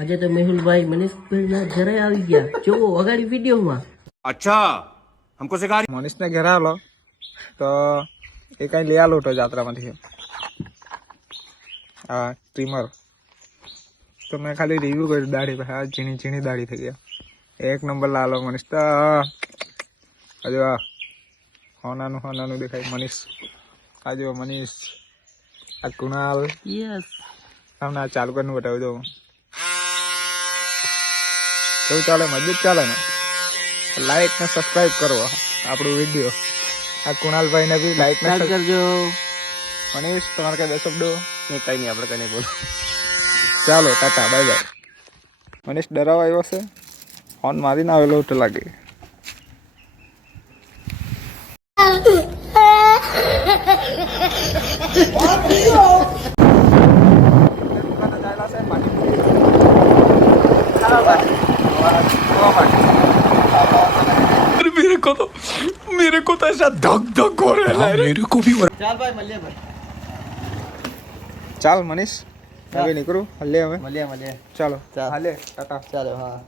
આજે તો મેહુલભાઈ મનીષભાઈ ના ઘરે આવી ગયા, જોવો અગાડી વિડીયોમાં. अच्छा हमको सिखा મનીષને ઘેર આવેલો તો એ કઈ લઈ આલો હતો જાત્રામાંથી આ ટ્રીમર. તો મેં ખાલી રિવ્યુ કર્યું દાઢી પર. હા, ઝીણી ઝીણી દાઢી થઈ ગયા. એક નંબર લાલો મનીષ તો. હજુ હોનાનું દેખાય મનીષ. આ મનીષ, આ કુણાલ. યસ, તમને આ ચાલુ કરીને બતાવી દઉં કેવું ચાલે. મજબૂત ચાલે ને? લાઈક ને સબસ્ક્રાઇબ કરો આપણું વિડીયો. આ કુણાલભાઈ ને બી લાઈક ને કરજો. મનીષ તમારે કઈ બે શબ્દો? કઈ નહીં, આપણે કઈ નહીં બોલો. ચાલો ટાટા બાય બાય. મનીષ ડરાવ આવ્યો છે, ફોન મારીને આવેલો તો લાગે. मेरे को तो ऐसा धक धक हो रहा है मेरे को भी ચાલ ભાઈ, મળીએ ભાઈ. ચાલ મનીષ, હવે નીકળું. હલે હવે મળીએ. ચાલો ચાલ. હાલે ટાટા. ચાલો, હા.